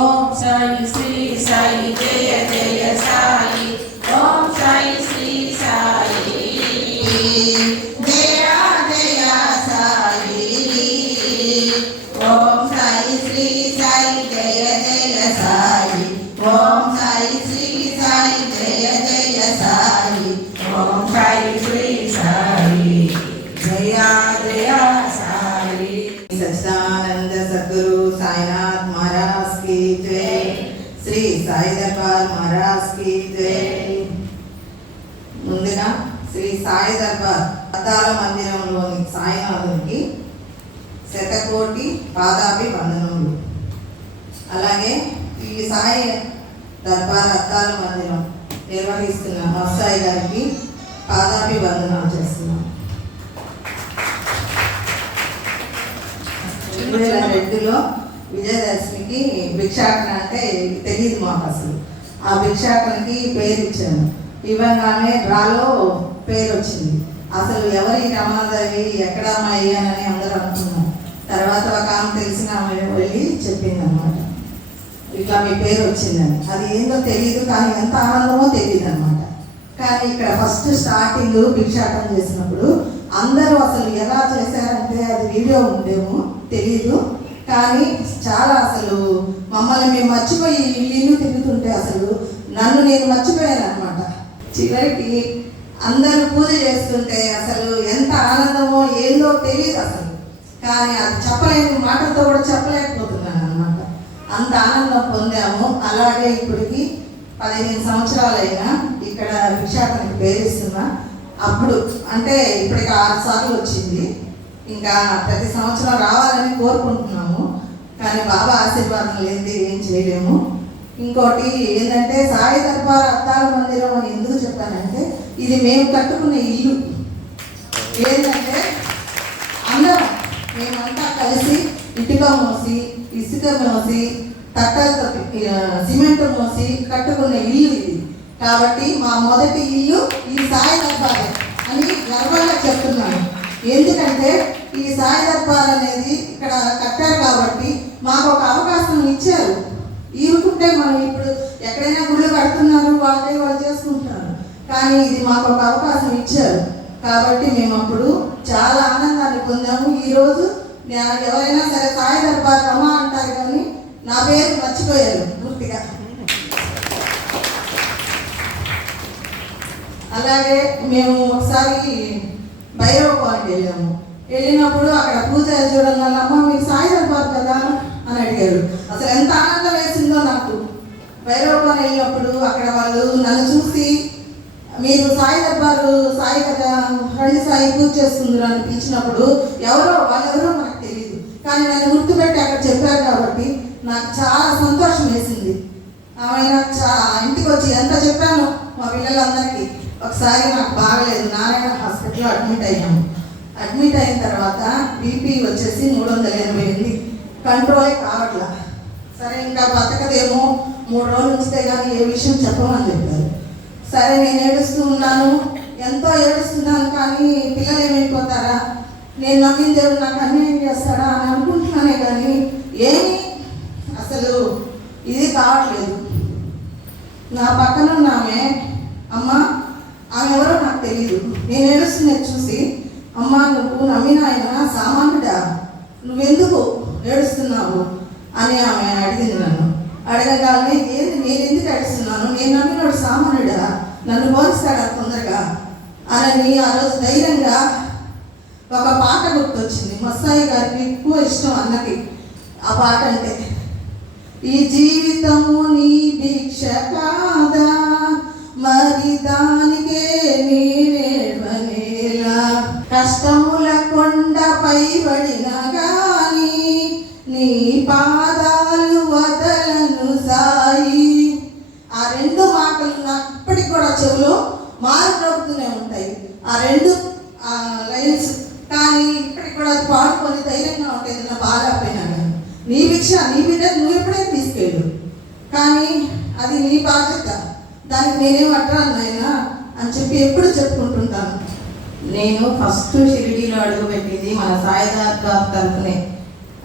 ఓం సాయి శ్రీ సాయి జయ జయ సాయి. ఓం సాయి శ్రీ సాయి జయ జయ సాయి. ఓం సాయి శ్రీ సాయి జయ జయ సాయి. ఓం సాయి శ్రీ సాయి జయ జయ సాయి. ఓం సాయి శ్రీ సాయి జయ జయ సాయి. सच्चिदानंद सद्गुरु साईनाथ महाराज की जय. श्री साई दरबार महाराज की जय. ముందుగా శ్రీ సాయి దర్బార్ అద్దాల మందిరంలోని సాయినాథునికి శతకోటి పాదాభి వందనములు. అలాగే ఈ సాయి దర్బార్ అద్దాల మందిరం నిర్వహిస్తున్న మస్తాయి గారికి పాదాభి వందనాలు చేస్తున్నాం. 2002లో విజయదశమికి భిక్షాటన అంటే తెలియదు మాకు. అసలు ఆ భిక్షాటనకి పేరు ఇచ్చాను. ఇవ్వగానే డ్రాలో పేరు వచ్చింది. అసలు ఎవరి రమాదేవి ఎక్కడ అమ్మాయి అని అందరూ అనుకున్నాం. తర్వాత ఒక ఆమె తెలిసిన ఆమె వెళ్ళి చెప్పింది అనమాట, ఇట్లా మీ పేరు వచ్చిందని. అది ఏందో తెలియదు, కానీ ఎంత ఆనందమో తెలియదు అనమాట. కానీ ఇక్కడ ఫస్ట్ స్టార్టింగ్ భిక్షాటన చేసినప్పుడు అందరూ అసలు ఎలా చేశారంటే అది వీడియో ఉండేమో తెలీదు, కానీ చాలా అసలు మమ్మల్ని మేము మర్చిపోయి ఇల్లు తిరుగుతుంటే అసలు నన్ను నేను మర్చిపోయాను అనమాట. చివరికి అందరూ పూజ చేస్తుంటే అసలు ఎంత ఆనందమో ఏందో తెలియదు అసలు. కానీ అది చెప్పలేని మాటలతో కూడా చెప్పలేకపోతున్నాను అనమాట. అంత ఆనందం పొందాము. అలాగే ఇప్పటికి 15 సంవత్సరాలైనా ఇక్కడ భిక్షాటనకి పేరిస్తున్నా. అప్పుడు అంటే ఇప్పటికి 6 సార్లు వచ్చింది. ఇంకా ప్రతి సంవత్సరం రావాలని కోరుకుంటున్నాము, కానీ బాబా ఆశీర్వాదం లేనిది ఏం చేయలేము. ఇంకోటి ఏంటంటే సాయి దర్బార్ అద్దాల మందిరం అని ఎందుకు చెప్పానంటే ఇది మేము కట్టుకున్న ఇల్లు. ఏంటంటే అందరం మేమంతా కలిసి ఇటుక మోసి ఇసుక మోసి తట్టలతో సిమెంట్ మోసి కట్టుకున్న ఇల్లు ఇది. కాబట్టి మా మొదటి ఇల్లు ఈ సాయి దర్బార్ అని గర్వంగా చెప్తున్నాను. ఎందుకంటే ఈ సాయి దర్బార్ అనేది ఇక్కడ కట్టారు కాబట్టి మాకు ఒక అవకాశం ఇచ్చారు. ఈరుకుంటే మనం ఇప్పుడు ఎక్కడైనా గుళ్ళు కడుతున్నారు, వాళ్ళు చేసుకుంటున్నారు, కానీ ఇది మాకు ఒక అవకాశం ఇచ్చారు. కాబట్టి మేము అప్పుడు చాలా ఆనందాన్ని పొందాము. ఈరోజు ఎవరైనా సరే సాయి దర్బార్ రమా అంటారు, కానీ నా పేరు మర్చిపోయారు పూర్తిగా. అలాగే మేము ఒకసారి భైరవపానికి వెళ్ళినప్పుడు అక్కడ పూజ చూడడం వల్ల అమ్మ మీరు సాయి దర్బార్ కదా అని అడిగారు. అసలు ఎంత ఆనందం వేసిందో నాకు. భైరవపాన్ వెళ్ళినప్పుడు అక్కడ వాళ్ళు నన్ను చూసి మీరు సాయి దర్బారు సాయి కదా రండి సాయి పూజ చేస్తుండ్రు అని పిలిచినప్పుడు వాళ్ళెవరో మనకు తెలియదు, కానీ నన్ను గుర్తుపెట్టి అక్కడ చెప్పారు కాబట్టి నాకు చాలా సంతోషం వేసింది. ఆమె ఇంటికి వచ్చి ఎంత చెప్పాను మా పిల్లలందరికీ. ఒకసారి నాకు బాగలేదు, నారాయణ హాస్పిటల్లో అడ్మిట్ అయ్యాము. అడ్మిట్ అయిన తర్వాత బీపీ వచ్చేసి 380 కంట్రోలే కావట్లా. సరే ఇంకా బతకదేమో 3 రోజులు ఉంచితే కానీ ఏ విషయం చెప్పమని చెప్పారు. సరే నేను ఏడుస్తూ ఉన్నాను, ఎంతో ఏడుస్తున్నాను, కానీ పిల్లలు ఏమైపోతారా, నేను నమ్మిన దేవుడు నాకు అన్యాయం చేస్తాడా అని అనుకుంటున్నానే, కానీ ఏమి అసలు ఇది కావట్లేదు. నా పక్కన ఉన్న ఆమె ఎవరో నాకు తెలియదు. నేను ఏడుస్తున్నది చూసి అమ్మ నువ్వు నమ్మిన ఆయన సామాన్యుడా, నువ్వెందుకు ఏడుస్తున్నావు అని ఆమె అడిగింది నన్ను. అడగగానే నేను ఎందుకు ఏడుస్తున్నాను, నేను నమ్మినోడు సామాన్యుడా, నన్ను పోలిస్తాడా తొందరగా అని ఆ రోజు ధైర్యంగా ఒక పాట గుర్తొచ్చింది. మస్తాయి గారికి ఎక్కువ ఇష్టం అన్నకి ఆ పాట అంటే. ఈ జీవితము నీ భిక్ష కాదా, మరి దానికే నేనేలా, కష్టముల కొండపై పడిన గాని నీ పాదాలు వదలను సాయి. ఆ 2 మాటలు నాకు ఇప్పటికి కూడా చెవులో మారుతూనే ఉంటాయి. ఆ 2 లైన్స్ కానీ ఇప్పటికి కూడా అది పాడుకొని ధైర్యంగా ఉంటుంది. నా బాధ అయిపోయినా కానీ నీ భిక్ష నీ బిడ్డ నువ్వు ఎప్పుడైనా తీసుకెళ్ళు, కానీ అది నీ బాధ్యత, దానికి నేనేం అడ్డాను నాయనా అని చెప్పి ఎప్పుడు చెప్పుకుంటుంటాను. నేను ఫస్ట్ షిరిడీలో అడుగుపెట్టింది మన సాయి దర్బార్ తరఫునే.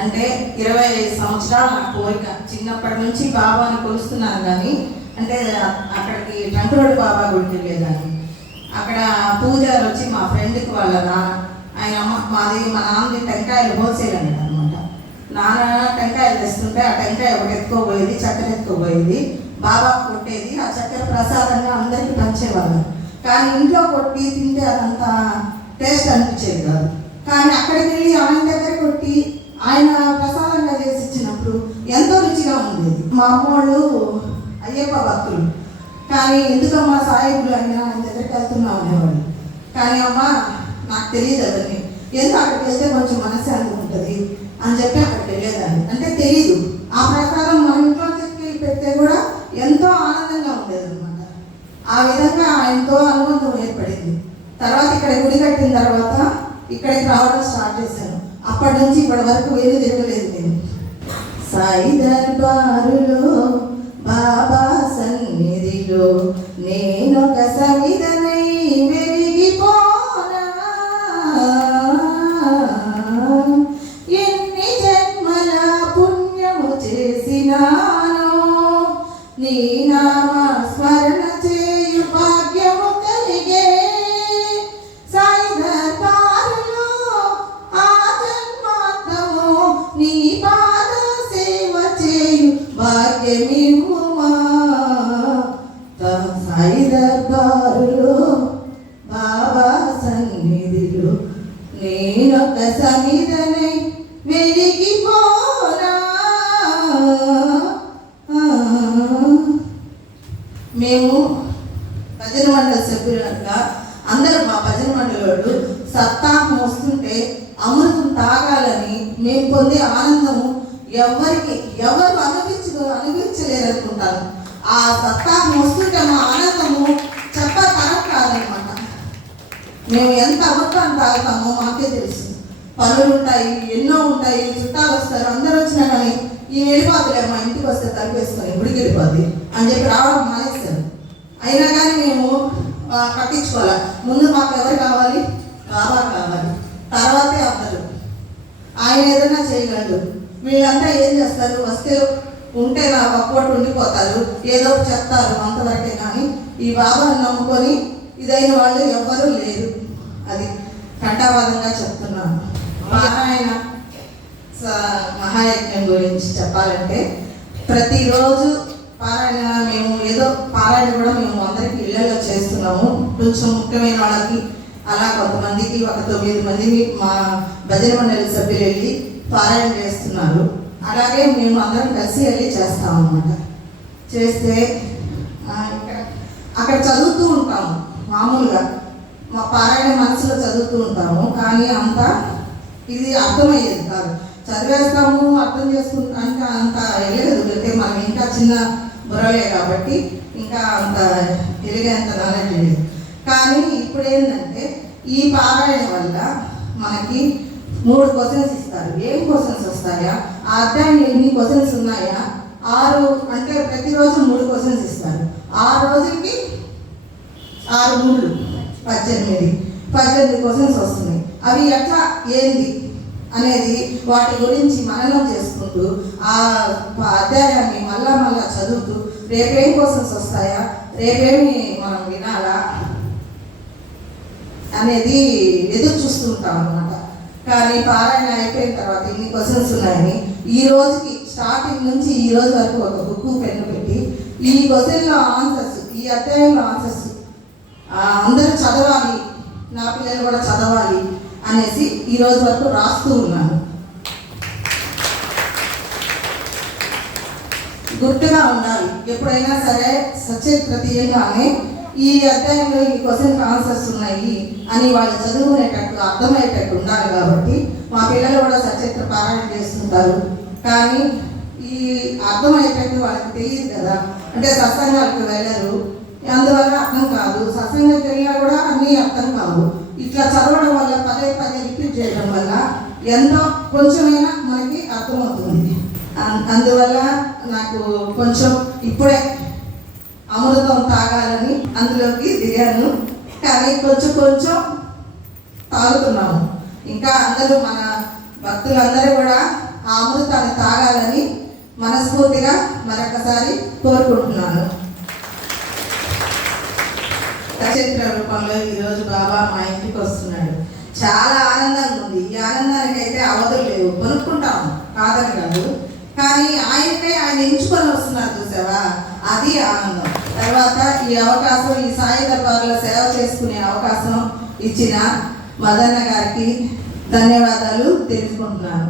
అంటే 25 సంవత్సరాలు నా కోరిక. చిన్నప్పటి నుంచి బాబాని కొలుస్తున్నాను కానీ అంటే అక్కడికి టంకురోడ్ బాబా గుడికి వెళ్ళేదాన్ని. అక్కడ పూజారి వచ్చి మా ఫ్రెండ్కి వాళ్ళ ఆయన మా నాన్నది టెంకాయలు హోల్సేల్ అన్నది అనమాట. నాన్న టెంకాయలు తెస్తుంటే ఆ టెంకాయ ఒకటి ఎత్తుకోబోయేది, చక్కెర ఎత్తుకోబోయేది, బాబా కొట్టేది. ఆ చక్కెర ప్రసాదంగా అందరికీ పంచేవాళ్ళం. కానీ ఇంట్లో కొట్టి తింటే అదంతా టేస్ట్ అనిపించేది కాదు. కానీ అక్కడికి వెళ్ళి ఆయన దగ్గర కొట్టి ఆయన ప్రసాదంగా చేసి ఇచ్చినప్పుడు ఎంతో రుచిగా ఉండేది. మా అమ్మోళ్ళు అయ్యప్ప భక్తులు, కానీ ఎందుకమ్మా సాయిబులు అయినా ఆయన దగ్గరికి వెళ్తున్నాం అనేవాళ్ళు. కానీ అమ్మ నాకు తెలియదు అవన్నీ, ఎందుకు అక్కడికి వెళ్తే కొంచెం మనశ్శాంతి ఉంటుంది అని చెప్పి అక్కడికి వెళ్ళేదాన్ని. అంటే తెలీదు ఆ ప్రసాదం మన ఇంట్లో తీసుకెళ్ళి పెడితే కూడా ఎంతో ఆనందంగా ఉండేది అనమాట. ఆ విధంగా ఆయనతో అనుబంధం ఏర్పడింది. తర్వాత ఇక్కడ గుడి కట్టిన తర్వాత ఇక్కడికి రావడం స్టార్ట్ చేశాను. అప్పటి నుంచి ఇప్పటి వరకు వేరు తిరగలేదు నేను. సాయి దర్బారులో బాబా సన్నిధిలో నేనొక సమిధనై వెలిగిపోనా, ఎన్ని జన్మల పుణ్యము చేసినాను, నీ నామ స్మరణ చేయు భాగ్యము కలిగే. సాయి దర్బారులో ఆ జన్మాంతము నీ పాద సేవ చేయు భాగ్యమివ్వుమా. సాయి దర్బారులో బాబా సన్నిధిలో నేనొక సమిధనై వెలిగిపోనా. మేము భజన మండలి సభ్యులుగా అందరూ మా భజన మండలి వాళ్ళు సప్తాహం వస్తుంటే అమృతం తాగాలని మేము పొందే ఆనందము ఎవరు అనుభవించలేరు అనుకుంటాను. ఆ సప్తాహం వస్తుంటే మా ఆనందము చెప్పతరం కాదనమాట. మేము ఎంత అమృతం తాగుతామో మాకే తెలుసు. పనులు ఉంటాయి, ఎన్నో ఉంటాయి, చుట్టాలు వస్తారు, అందరూ వచ్చినా కానీ ఈ వెళ్ళిపోతులే మా ఇంటికి వస్తే తలిపేసుకొని గుడికి వెళ్ళిపోద్ది అని చెప్పి రావడం మానేస్తాను. అయినా కానీ మేము పట్టించుకోవాలి. ముందు మాకు ఎవరు కావాలి? బాబా కావాలి, తర్వాతే అందరూ. ఆయన ఏదైనా చేయగలరు. వీళ్ళంతా ఏం చేస్తారు? వస్తే ఉంటే నా పక్కోటి ఉండిపోతారు, ఏదో చెప్తారు, అంతవరకే. కానీ ఈ బాబాను నమ్ముకొని ఇదైన వాళ్ళు ఎవ్వరూ లేరు. అది కంఠావాదంగా చెప్తున్నాను. పారాయణ మహాయజ్ఞం గురించి చెప్పాలంటే ప్రతిరోజు పారాయణ మేము ఏదో పారాయణ కూడా మేము అందరికీ ఇళ్లలో చేస్తున్నాము. కొంచెం ముఖ్యమైన వాళ్ళకి అలా కొంతమందికి ఒక 9 మందిని మా భజన మండలి సభ్యులు వెళ్ళి పారాయణ చేస్తున్నారు. అలాగే మేము అందరం కలిసి వెళ్ళి చేస్తాము అన్నమాట. చేస్తే అక్కడ చదువుతూ ఉంటాము. మామూలుగా మా పారాయణ మనసులో చదువుతూ ఉంటాము, కానీ అంతా ఇది అర్థమయ్యేది కాదు. చదివేస్తాము, అర్థం చేసుకుంటానికి అంత వెళ్ళలేదు. అంటే మనం ఇంకా చిన్న బుర్రలే కాబట్టి ఇంకా అంత తెలిగేంత నాలెడ్జ్ లేదు. కానీ ఇప్పుడు ఏంటంటే ఈ పారాయణ వల్ల మనకి 3 క్వశ్చన్స్ ఇస్తారు. ఏం క్వశ్చన్స్ వస్తాయా? ఆ అధ్యాయంలో ఎన్ని క్వశ్చన్స్ ఉన్నాయా? 6 అంటే ప్రతిరోజు 3 క్వశ్చన్స్ ఇస్తారు. 6 రోజులకి 6 3 18 క్వశ్చన్స్ వస్తున్నాయి. అవి ఎట్లా ఏంది అనేది వాటి గురించి మననం చేసుకుంటూ ఆ అధ్యాయాన్ని మళ్ళా చదువుతూ రేపేం క్వశ్చన్స్ వస్తాయా, రేపేమి మనం వినాలా అనేది ఎదురు చూస్తుంటాం అన్నమాట. కానీ పారాయణ అయిపోయిన తర్వాత ఇన్ని క్వశ్చన్స్ ఉన్నాయని ఈ రోజుకి స్టార్టింగ్ నుంచి ఈ రోజు వరకు ఒక బుక్ పెన్ను పెట్టి ఈ క్వశ్చన్లో ఆన్సర్స్, ఈ అధ్యాయంలో ఆన్సర్స్ అందరూ చదవాలి, నా పిల్లలు కూడా చదవాలి అనేసి ఈ రోజు వరకు రాస్తూ ఉన్నాను. గుర్తుగా ఉండాలి. ఎప్పుడైనా సరే సచేత్ ప్రతీయంగానే ఈ అధ్యాయంలో ఈ క్వశ్చన్ ఆన్సర్స్ ఉన్నాయి అని వాళ్ళు చదువుకునేటట్టు అర్థమయ్యేటట్టు ఉండాలి. కాబట్టి మా పిల్లలు కూడా సచేత్ర పారాయణ చేస్తుంటారు. కానీ ఈ అర్థమయ్యేటట్టు వాళ్ళకి తెలియదు కదా, అంటే సత్సంగాలకు వెళ్ళరు, అందువల్ల అర్థం కాదు. సత్సంగానికి వెళ్ళినా కూడా అన్నీ అర్థం కావు. ఇట్లా చదవడం వల్ల పదే రిపీట్ చేయడం వల్ల ఎంతో కొంచెమైనా మనకి అర్థమవుతుంది. అందువల్ల నాకు కొంచెం ఇప్పుడే అమృతం తాగాలని అందులోకి దిగాను. కానీ కొంచెం తాగుతున్నాము. ఇంకా అందరూ మన భక్తులందరూ కూడా ఆ అమృతాన్ని తాగాలని మనస్ఫూర్తిగా మరొకసారి కోరుకుంటున్నాను. నక్షత్ర రూపంలో ఈరోజు బాబా మా ఇంటికి వస్తున్నాడు. చాలా ఆనందంగా ఉంది. ఈ ఆనందానికి అయితే అవధులు లేవు. కొనుక్కుంటాము కాదని కాదు, కానీ ఆయనకై ఆయన ఎంచుకొని వస్తున్నారు చూసావా, అది ఆనందం. తర్వాత ఈ అవకాశం, ఈ సాయి దర్బార్లో సేవ చేసుకునే అవకాశం ఇచ్చిన మదన్న గారికి ధన్యవాదాలు తెలుసుకుంటున్నాను.